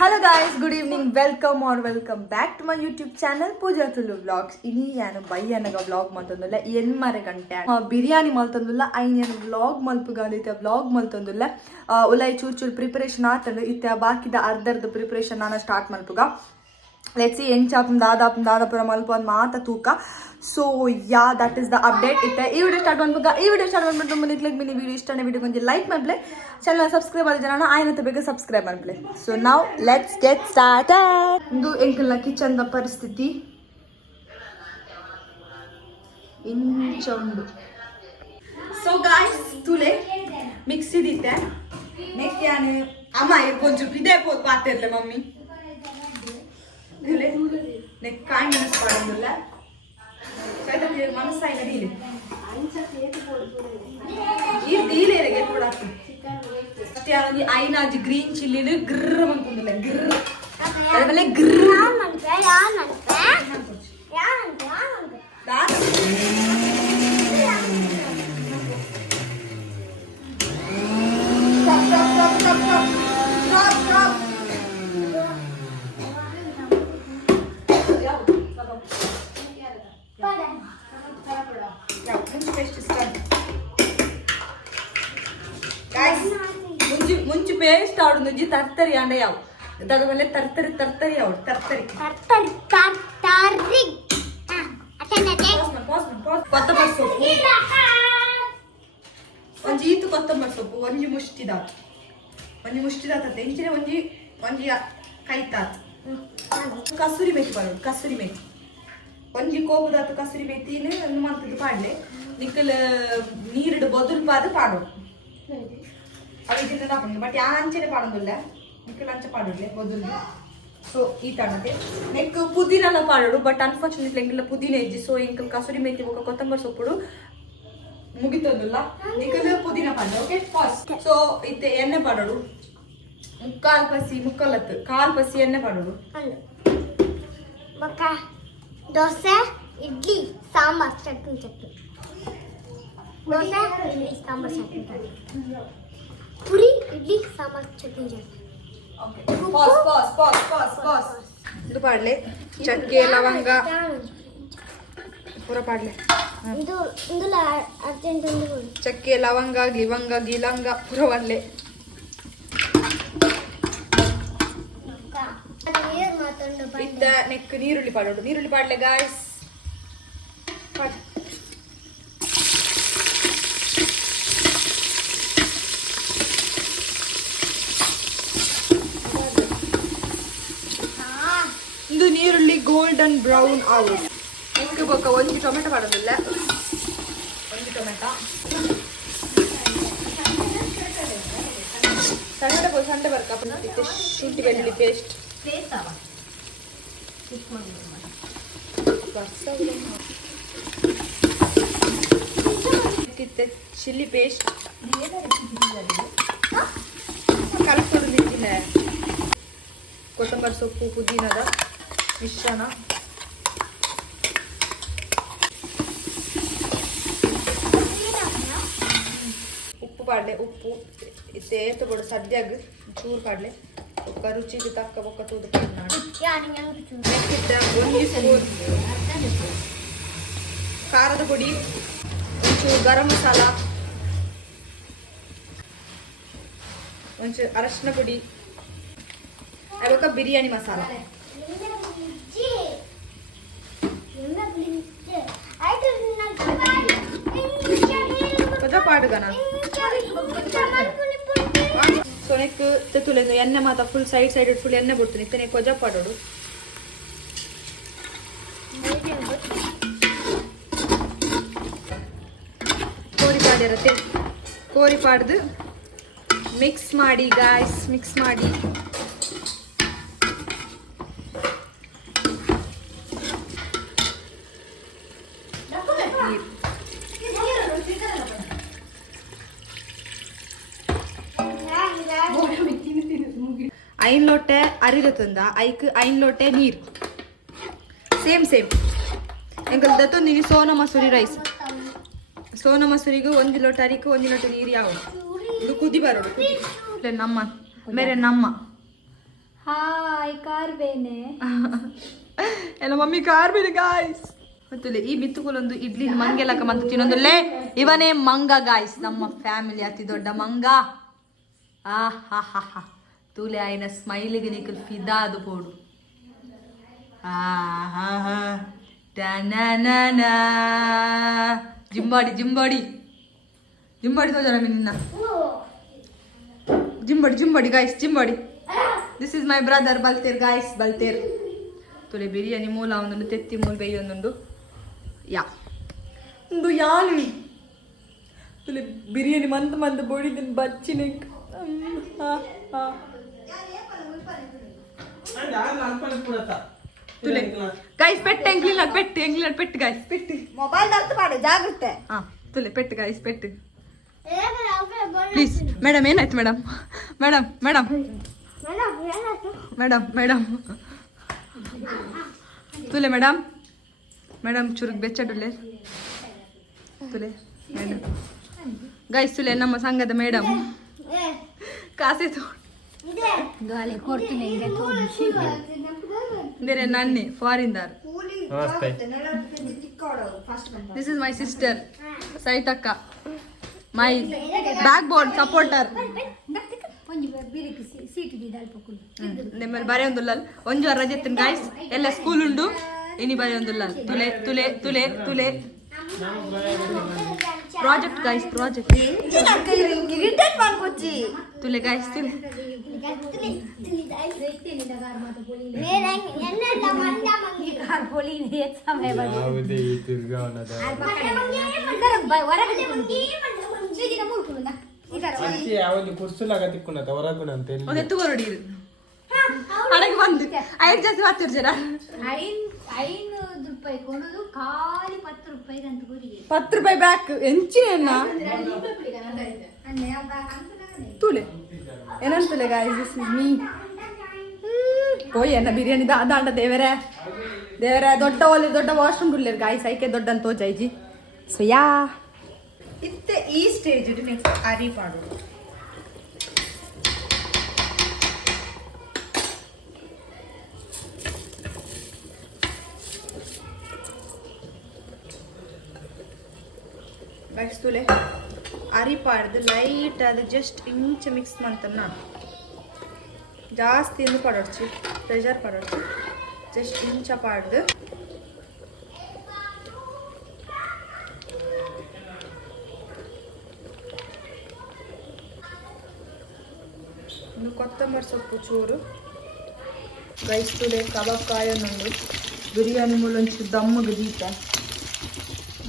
Hello guys, good evening, welcome or welcome back to my YouTube channel Pooja Tulu Vlogs. Ini yanu bayyanaga vlog maltandulla en mare gante biryani maltandulla ainian vlog malpugalite vlog maltandulla ulai chur preparation atandu itta bakida ardharda preparation nana start malpuga. Let's see en chapum dada pura malpu an maata tooka. So yeah, that is the update. Itta ee video start manpuga like mini video ishtane video konje like manple channel subscribe adi janana ayinata bega subscribe manple. So now let's get started. Indu enkalna kitchen da paristhiti incha undu. So guys, tule mixi ditte next yani amma konju ide pot paaterle mummy nek kai minus padandulla kaita manasa ina dile ancha plate podu ee dile rege kodatu ಅಷ್ಟೇ ಐನಾಜ್ green chilli ಗ್ರರ್ ಅಂತಂದಿಲ್ಲ ಗ್ರರ್ ಅದಮೇಲೆ ಗ್ರರ್ ಮುಂಚೆ paste ಆಡುದು ತರ್ತರಿ ಅಂಡ ಯಾವ ಅದಾದ ಮೇಲೆ ತರ್ತರಿ ಆಡು ತರ್ತರಿ ಕೊತ್ತಂಬರಿ ಸೊಪ್ಪು ಒಂಜಿ ಈತು ಕೊತ್ತಂಬರಿ ಸೊಪ್ಪು ಒಂಜಿ ಮುಷ್ಟಿದಾತ ಇಂಚಿನ ಒಂಜಿ ಕೈತಾತ್ ಕಸೂರಿ ಮೇಥಿ ಬರೋದು ಕಸೂರಿ ಮೇಥಿ ಒಂಜಿ ಕೋಪುದಾತು ಕಸೂರಿ ಮೇಥಿನ ಒಂದು ಮಂತದ್ದು ಪಾಡ್ಲೆ ನಿಕ್ಕಲ್ ನೀರಿಡು ಬೊದುಲ್ ಪಾದ ಪಾಡೋಡು ಅవి ತಿನ್ನದ ಬಟ್ ಯಾ ಅಂಚನೆ ಪಾಡೋದಿಲ್ಲ ನಿಕ್ಕಲ್ ಅಂಚೆ ಪಾಡೋಡ್ಲೆ ಬೊದುಲ್ ಸೊ ಈ ತಣತೆ ನೆಕ್ ಪುದೀನ ಪಾಡೋಡು ಬಟ್ ಅನ್ಫಾರ್ಚುನೇಟ್ಲಿ ಎಂಕಲ್ಲ ಪುದೀನ ಇಜ್ಜಿ ಸೊ ಎಂಕಲ್ ಕಸೂರಿ ಮೇಥಿ ಬೊಕ ಕೊತ್ತಂಬರಿ ಸೊಪ್ಪುಡು ಮುಗಿತೊಂದುಲ್ಲ ನಿಕ್ಕಲ್ ಪುದೀನ ಪಾಡ ಓಕೆ ಫಸ್ಟ್ ಸೊ ಇತ್ತೆ ಎಣ್ಣೆ ಪಾಡೋಡು ಕಾಲ್ ಪಸಿ ಎಣ್ಣೆ ಪಾಡೋಡು ಬೊಕ ದೋಸೆ ಇಡ್ಲಿ ಸಾಂಬಾರ್ ಚಟ್ನಿ ದೋಸೆ ಇಡ್ಲಿ ಸಾಂಬಾರ್ ಚಟ್ನಿ ಪುರಿ ಇಡ್ಲಿ ಸಾಂಬಾರ್ ಚಟ್ನಿ ಓಕೆ ಪಾಸ್ ಇದು ಪಾಡ್ಲೆ ಚಕ್ಕೆ ಲವಂಗ ಪೂರ ಪಾಡ್ಲೆ ಇದು ಇಂದುಲ ಅರ್ಜೆಂಟ್ ಒಂದು ಚಕ್ಕೆ ಲವಂಗ ಗಿಲಂಗ ಪೂರ ಪಾಡ್ಲೆ ಇದ್ದ ನೆಕ್ ನೀರುಳ್ಳಿ ಪಾಡೋಡು ನೀರುಳ್ಳಿ ಪಾಡ್ಲೆ ಗಾಯ್ಸ್ ಪಾಡ್ ಇದು ನೀರುಳ್ಳಿ ಗೋಲ್ಡನ್ ಬ್ರೌನ್ ಆವು ಇಂಕ ಬೊಕ್ಕ ಒಂಜಿ ಟೊಮೆಟೊ ಮಾಡೋದಿಲ್ಲ ಒಂಜಿ ಟೊಮೆಟೊ ಸಂಡೆ ಬರ್ಕ ಶುಂಠಿ ಬೆಳ್ಳುಳ್ಳಿ ಪೇಸ್ಟ್ ಚಿಲ್ಲಿ ಪೇಸ್ಟ್ ಕಲಸೊಂದಿಲ್ಲ ಕೊತ್ತಂಬರಿ ಸೊಪ್ಪು ಪುದೀನದ ಮಿಶ್ರಣ ಉಪ್ಪು ಪಾಡ್ಲೆ ಉಪ್ಪು ಏತು ಕೊಡು ಸದ್ಯಾಗ ಚೂರು ಪಾಡ್ಲೆ ಒಕ್ಕ ರುಚಿಗೆ ತಕ್ಕ ಬೊಕ್ಕ ತೂದು ಒಂಜಿ ಸ್ಪೂನ್ ಖಾರದ ಪುಡಿ ಒಂಚೂರು ಗರಂ ಮಸಾಲ ಒಂಚೂರು ಅರಶಿನ ಪುಡಿ ಅದಕ್ಕೆ ಬಿರಿಯಾನಿ ಮಸಾಲ ಪಾಡುಗನ ಸೊ ನೆಕ್ ತೆತ್ತುಲೆ ಎಣ್ಣೆ ಮಾತ ಫುಲ್ ಸೈಡ್ ಫುಲ್ ಎಣ್ಣೆ ಬಿಡ್ತೀನಿ ಇತ್ತನೆ ಕೊಜ ಪಾಡೋಡು ಕೋರಿ ಪಾಡ್ಯಾರ ಕೋರಿ ಪಾಡ್ದು ಮಿಕ್ಸ್ ಮಾಡಿ ಗಾಯ್ಸ್ ಮಿಕ್ಸ್ ಮಾಡಿ ಐನ್ ಲೋಟೆ ಅರಿದತ್ತಂದ ಐಕ್ ಐನ್ ಲೋಟೆ ನೀರು ಸೇಮ್ ಎಂಕಲ್ ದತ್ತೊಂದಿನಿ ಸೋನಾ ಮಸೂರಿ ರೈಸ್ ಸೋನಾ ಮಸೂರಿಗೂ 1 ಲೋಟ ಅರಿಕೆ 1 ಲೋಟ ನೀರು ಯಾವುದು ಇದು ಕುದಿ ಬರೋಡು ನಮ್ಮ ಮೇರೆ ನಮ್ಮ ಹಾಯ್ ಕಾರ್ಬೇನೆ ಎಲ್ಲ ಮಮ್ಮಿ ಕಾರ್ ಬಿಡಿ ಗಾಯ್ಸ್ ಗೊತ್ತಿಲ್ಲ ಈ ಮಿತ್ತುಗಳೊಂದು ಇಡ್ಲಿ ಮಂಗೆಲಕ ಮಂತ ತಿನ್ನೊಂದುಲ್ಲೇ ಇವನೇ ಮಂಗ ಗಾಯ್ಸ್ ನಮ್ಮ ಫ್ಯಾಮಿಲಿ ಅತಿ ದೊಡ್ಡ ಮಂಗ ಆ ಹಾ ಹಾ ಹಾ ತೂಲೆ ಆಯ್ನ ಸ್ಮೈಲಿಗೆ ನೀಕು ಫಿದಾ ಅದು ಬೋಡು ಆ ಹಾ ಹಾ ಟನನನ ಜಿಂಬಾಡಿ ಜಿಂಬಾಡಿ ಜಿಂಬಾಡಿ ತೋಜ ನಿನ್ನ ಜಿಂಬಾಡಿ ಜಿಂಬಾಡಿ ಗಾಯ್ಸ್ ಜಿಂಬಾಡಿ ದಿಸ್ ಇಸ್ ಮೈ ಬ್ರದರ್ ಬಲ್ತೇರ್ ಗಾಯ್ಸ್ ಬಲ್ತೇರ್ ತುಲೆ ಬಿರಿಯಾನಿ ಮೂಲ ಒಂದೊಂದು ತೆತ್ತಿ ಮೂಲ ಬೇಯೊಂದೊಂದು ಯಾ ಒಂದು ಯಾನು ತುಲೆ ಬಿರಿಯಾನಿ ಮಂತ್ ಮಂತ್ ಬೊಡಿದಿನ ಬಚ್ಚಿನ ತುಲೆ ಗಾಯ್ಸ್ ಪೆಟ್ಟು ಎಂಗ್ಲಿಲ್ಲ ಪೆಟ್ಟು ಗಾಯ್ಸ್ ಪೆಟ್ಟು ಮೊಬೈಲ್ ಅರ್ಥ ಮಾಡಿ ಜಾಗ್ರತೆ ಹಾ ತುಲೆ ಪೆಟ್ಟು ಗಾಯ್ಸ್ ಪೆಟ್ಟು ಪ್ಲೀಸ್ ಮೇಡಮ್ ಏನಾಯ್ತು madam madam madam madam madam ತುಲೆ ಮೇಡಮ್ ಮೇಡಮ್ ಚುರುಕ್ ಬೆಚ್ಚಡುಲೆ ತುಲೆ ಮೇಡಮ್ ಗೈಸ್ ತುಲೆ ನಮ್ಮ ಸಂಘದ ಮೇಡಮ್ ಕಾಸೆ ಗಾಳಿ ಕೊಡ್ತೀನಿ ಬೇರೆ ನನ್ನೆ ಫಾರಿನ್ದಾರ್ ದಿಸ್ ಇಸ್ ಮೈ ಸಿಸ್ಟರ್ ಸೈತಕ್ಕ ಮೈ ಬ್ಯಾಕ್ ಬೋನ್ ಸಪೋರ್ಟರ್ ನಿಮ್ಮಲ್ಲಿ ಬರೆ ಒಂದುಲ್ಲ ಒಂಜು ರಜೆ ಇತ್ತಿನ ಗಾಯ್ಸ್ ಎಲ್ಲ ಸ್ಕೂಲ್ ಉಂಡು ಇನಿ ಬರೆ ಒಂದುಲ್ಲ ತುಲೆ ತುಲೆ ತುಲೆ ತುಲೆ ಪ್ರಾಜೆಕ್ಟ್ ಗಾಯ್ಸ್ ಪ್ರಾಜೆಕ್ಟ್ ತುಲೆ ಗಾಯ್ಸ್ ತುಲೆ ಎತ್ತುಗೊರಡಿ ಅಡಗೆ ಬಂದು 5 ಜಾಸ್ತಿ ಮಾತಿರ್ಜರ 500 ರೂಪಾಯಿ ಕೊಡೋದು ಖಾಲಿ 10 ರೂಪಾಯಿ ಅಂತ ಗುರಿಗೆ 10 ರೂಪಾಯಿ ಬ್ಯಾಕ್ ಎಂಚಿನ ತುಲೆ ಏನಂತಲೆ ಗಾಯ್ಸ್ ದಿಸ್ ಇಸ್ ಮೀ ಪೋಯನ್ನ ಬಿರಿಯಾನಿ ದಾಂಡ ದೇವರೇ ದೊಡ್ಡ ಒಲೆ ದೊಡ್ಡ ವಾಶ್ರೂಮ್ ಗುಲ್ಲೇರ್ ಗಾಯ್ಸ್ ಐಕೆ ದೊಡ್ಡ ಅಂತ ತೋಜಾಯ್ಜಿ ಸೊ ಯಾ ಇತ್ತೆ ಈ ಸ್ಟೇಜ್ ನೆಕ್ಸ್ಟ್ ಅರಿ ಪಾಡೋದು ಗೈಸ್ ತುಲೆ ಅರಿ ಪಾಡ್ದು ಲೈಟ್ ಅದು ಜಸ್ಟ್ ಇಂಚ ಮಿಕ್ಸ್ ಮಾಡ್ತಾನ ಜಾಸ್ತಿ ಇಂದು ಪಡೋಡ್ಚಿ ಪ್ರೆಷರ್ ಪಡೋಡ್ಚಿ ಜಸ್ಟ್ ಇಂಚ ಪಾಡ್ದು ಇನ್ನು ಕೊತ್ತಂಬರಿ ಸೊಪ್ಪು ಚೂರು ಗೈಸ್ ತುಲೆ ಕಬಾಬ್ ಕಾಯೋನುಂಡು ಬಿರಿಯಾನಿ ಮೂಲೊಂಚು ದಮ್ಮಗೆ ದೀಪ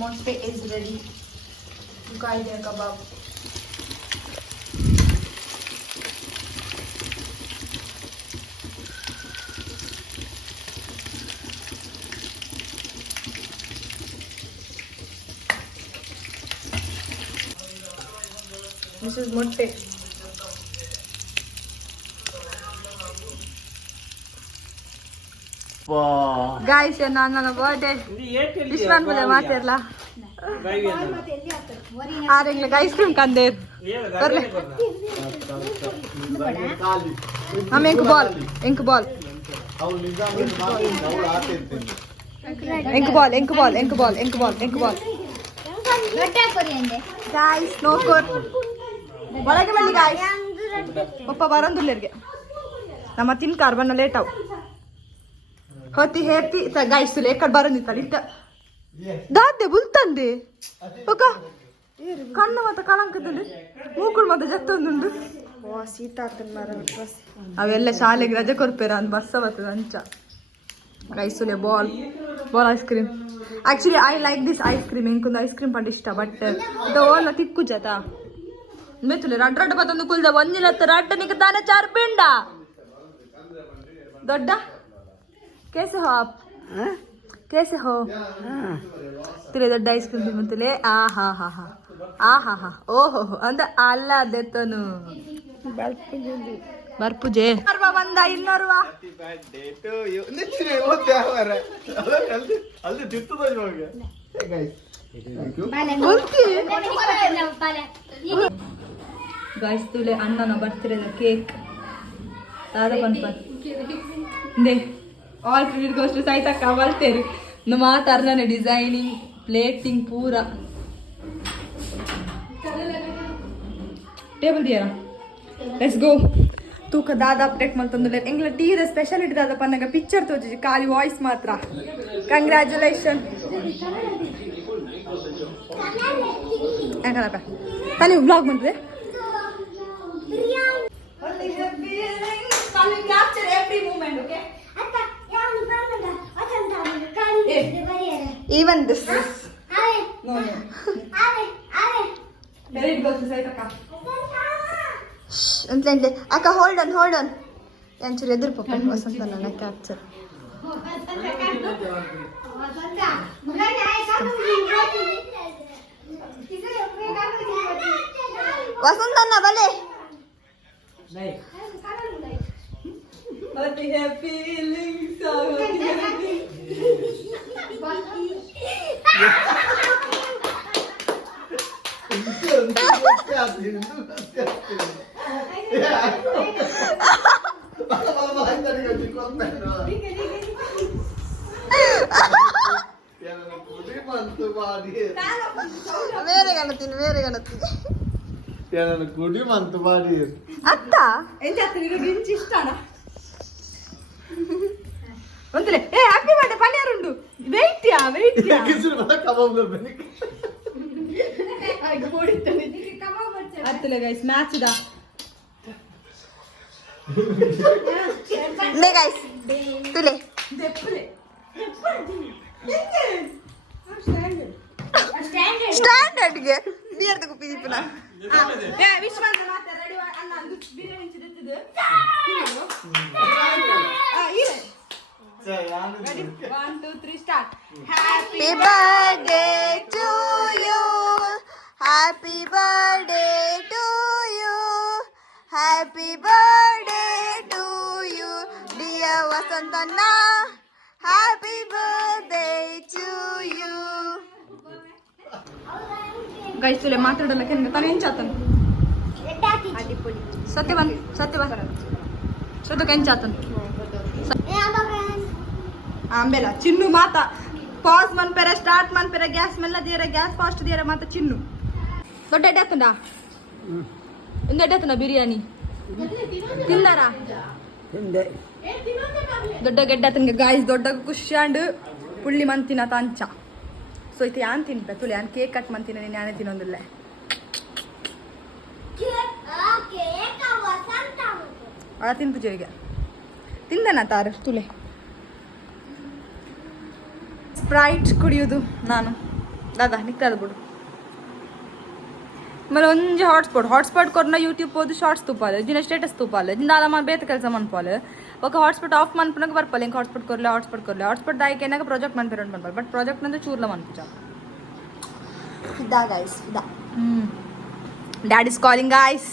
ಮೊಟ್ಟೆ ಇಸ್ ರೆಡಿ ಕಾಯ್ದೆ ಕಬಾಬ್ ದಿಸ್ ಇಸ್ ಮೊಟ್ಟೆ ಗಾಯ್ಸ್ ನನ್ನ ಬರ್ಡೇ ವಿಶ್ವಾನ್ ಮೇಲೆ ಮಾತಿರ್ಲ ಆರೆಂಗ್ಲ ಐಸ್ ಕ್ರೀಮ್ ಕಂದೆ ಬರ್ಲೆ हम एक बॉल इंक बॉल इंक बॉल इंक बॉल इंक बॉल इंक बॉल इंक बॉल गाइस नो कोर ಒಳಗೆ ಬನ್ನಿ ಗಾಯ್ಸ್ ಪಪ್ಪ ಬರಂದುಲ್ಲರಿಗೆ ನಮ್ಮ ತಿನ್ ಕಾರ್ಬನ್ ಲೇಟ್ ಅವು ಹೊತ್ತಿ ಹೇರ್ತಿ ಗಾಯ್ಸ್ ತುಲೆ ಎಕ್ಕಡ್ ಬರಂದಿತ್ತಲ್ಲ ಇಟ್ಟ ದಾದೆ ಬುಲ್ತಂದೆ ಒಕ್ಕ ಕಣ್ಣು ಮತ್ತೆ ಕಳಂಕದಲ್ಲಿ ಮೂಕುಳು ಮತ್ತೆ ಜತ್ತೊಂದುಂಡು ಓ ಸೀತಾರ್ತನ ಮರ ಅವೆಲ್ಲ ಶಾಲೆಗೆ ರಜೆ ಕೊರ್ಪೇರ ಅಂತ ಬಸ್ಸ ಬರ್ತದೆ ಅಂಚ ಗೈಸ್ ತುಲೆ ball ice cream actually I like this ice cream ಇಂಕೊಂದು ಐಸ್ ಕ್ರೀಮ್ ಪಂಡ ಇಷ್ಟ ಬಟ್ ಇದು ಓಲ ತಿಕ್ಕು ಜತ ಮೇತುಲೆ ರಡ್ ಬತ್ತೊಂದು ಕುಲ್ದ ಒಂಜಿಲತ್ತ ರಡ್ಡ ನಿಕ ತಾನ ಚಾರ್ ಪಿಂಡ ದೊಡ್ಡ कैसे हो आप कैसे हो तुले दೊಡ್ಡ ಐಸ್ ಕ್ರೀಮ್ ತಿಂತಲೆ ಆ ಹಾ ಹಾ ಹಾ ಆ ಹಾ ಹಾ ಓಹೋ ಅಂದ ಅಲ್ಲ ದೆತ್ತನು ಬರ್ಪುಜೆ ಬಂದ 200 गाइस तुले अन्ना बर्थडे केक दादा बनपत ದೇ ಆಲ್ ಕ್ರೆಡಿಟ್ ಗೋಸ್ ಟು ಸೈತಕ್ಕ ಬಲ್ತೇರು ನಮ್ಮ ತರ್ನ ಡಿಸೈನಿಂಗ್ ಪ್ಲೇಟಿಂಗ್ ಪೂರ ಟೇಬಲ್ ದಿಯಾರ ಲೆಟ್ಸ್ ಗೋ ತೂಕ ದಾದ ಅಪ್ಡೇಟ್ ಮಾಡ್ತಂದ್ರೆ ಎಂಗ್ಲ ಟೀರ ಸ್ಪೆಷಲ್ ಇಡ್ದಾದ ಪನ್ನಗ ಪಿಕ್ಚರ್ ತೋಜಿ ಖಾಲಿ ವಾಯ್ಸ್ ಮಾತ್ರ ಕಂಗ್ರ್ಯಾಚುಲೇಷನ್ ಯಾಕಲ್ಲಪ್ಪ ತಾನೇ ವ್ಲಾಗ್ ಬಂದಿದೆ capture every moment, okay? Even this. No. Very good to say taka. Shh, Akka, hold on. Yanchur edur papa vasanta nana capture. Vasanta na bale. But we have feelings so వేరే గణతి గుడి month body అత్త ఏం చేస్తుంది గురించి ఇస్తాడా వంతులే ఏ happy birthday పన్యారుండు వెయిట్ యా అత్తలే గైస్ మ్యాచ్ దా నే గైస్ తులే దెప్పులే ಸ್ಟ್ಯಾಂಡರ್ಡ್ ಗೆ ಬಿಯರ್ ತಗೋ ಪಿದಿಪನ ಏ ವಿಶ್ವಾಸ ಮಾತ್ರ ರೆಡಿ ಅಣ್ಣ ಅದು ಬಿರಿಯಾನಿ ಚಿದಿತ್ತಿದೆ ಇದೆ ready 1 2 3 start happy birthday to you happy birthday to you happy birthday to you dear Vasantanna happy birthday to you guys तुले ಮಾತಾಡಲ್ಲ ಕೆಂಗ ತಾನೇ ಎಂಚಾತನು ಅಡಿಪೊಡಿ ಸತ್ಯ ಕೆಂಚಾತನು ಆಂಬೇಲ ಚಿನ್ನು ಮಾತ ಪಾಸ್ ಮನ್ಪೆರ ಸ್ಟಾರ್ಟ್ ಮನ್ಪೆರ ಗ್ಯಾಸ್ ಮೆಲ್ಲ ದಿಯರ ಗ್ಯಾಸ್ ಫಾಸ್ಟ್ ದಿಯರ ಮಾತ ಚಿನ್ನು ದೊಡ್ಡ ಎಡ್ಡತ್ತಂಡ ಇಂದ ಎಡ್ಡತ್ತಂಡ ಬಿರಿಯಾನಿ ತಿಂದಾರ ದೊಡ್ಡ ಗೆಡ್ಡತ್ತಂಗ ಗಾಯ್ಸ್ ದೊಡ್ಡ ಖುಷಿಯಾಂಡು ಪುಳ್ಳಿ ಮಂತಿನ ತಂಚ ಸೊ ಇದು ಯಾನ್ ತಿನ್ಪ ತುಳಿ ಯಾನ್ ಕೇಕ್ ಕಟ್ ಮಂತಿನ ನೀನು ಯಾನೇ ತಿನ್ನೋದಿಲ್ಲ ಅಳ ತಿನ್ ಪೂಜೆ ಈಗ ತಿಂದನ ತಾರು ತುಲೆ ಸ್ಪ್ರೈಟ್ ಕುಡಿಯೋದು ನಾನು ದಾದಾ ನಿಕ್ತದ ಬಿಡು ಆಮೇಲೆ ಒಂಜಿ ಹಾಟ್ಸ್ಪಾಟ್ ಕೊರ್ನ ಯೂಟ್ಯೂಬ್ ಹೋದು ಶಾರ್ಟ್ಸ್ ತೂಪಾಲೆ ದಿನ ಸ್ಟೇಟಸ್ ತೂಪಾಲೆ ದಿನ ದಾದ ಬೇತ ಕೆಲಸ ಮನ್ಪಾಲೆ ఒక ಹಾಟ್ಸ್ಪಾಟ್ ಆಫ್ ಮನ್ಪನಾಗ ಬರ್ಪಲ್ಲ ಹಿಂಗೆ ಹಾಟ್ಸ್ಪಾಟ್ ಕೊರ್ಲೆ ಹಾಟ್ಸ್ಪಾಟ್ ದಾಯ್ಕೆ ಏನಾಗ ಪ್ರಾಜೆಕ್ಟ್ ಮನ್ಪಿರೋದು ಮನ್ಪಲ್ಲ ಬಟ್ ಪ್ರಾಜೆಕ್ಟ್ ನಂದು ಚೂರ್ಲ ಮನ್ಪುಜ ಇದಾ ಗೈಸ್ ಇದಾ ಡ್ಯಾಡ್ ಇಸ್ ಕಾಲಿಂಗ್ ಗೈಸ್